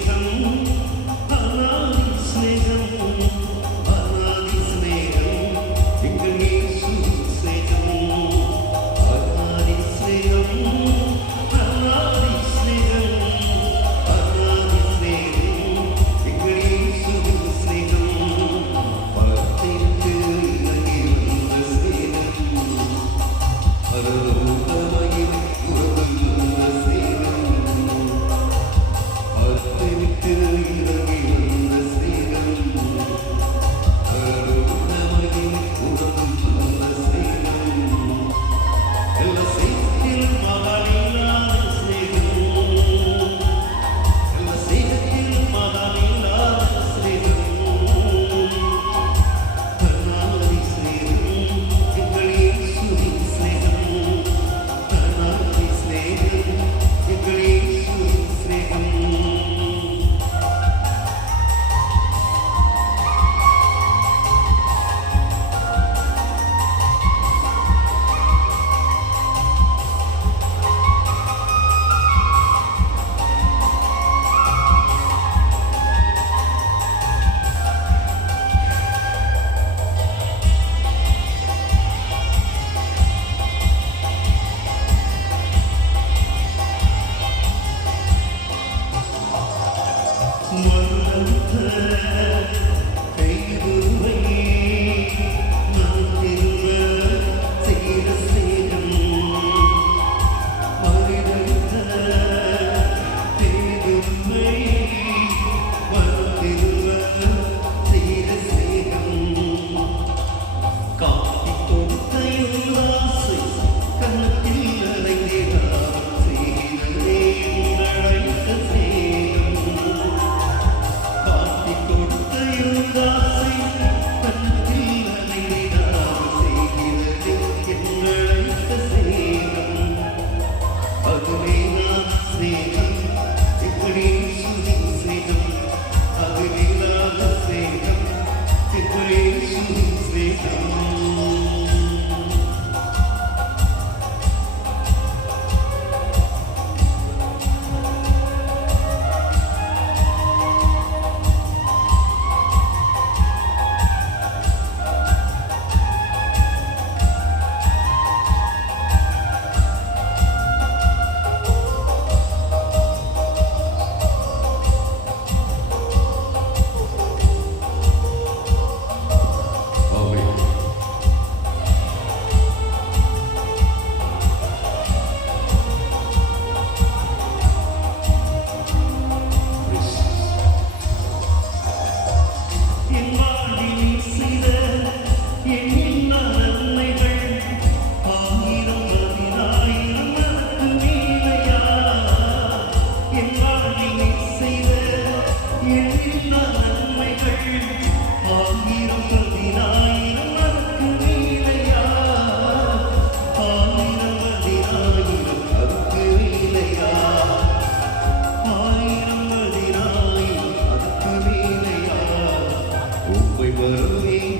Satan One day. every movie.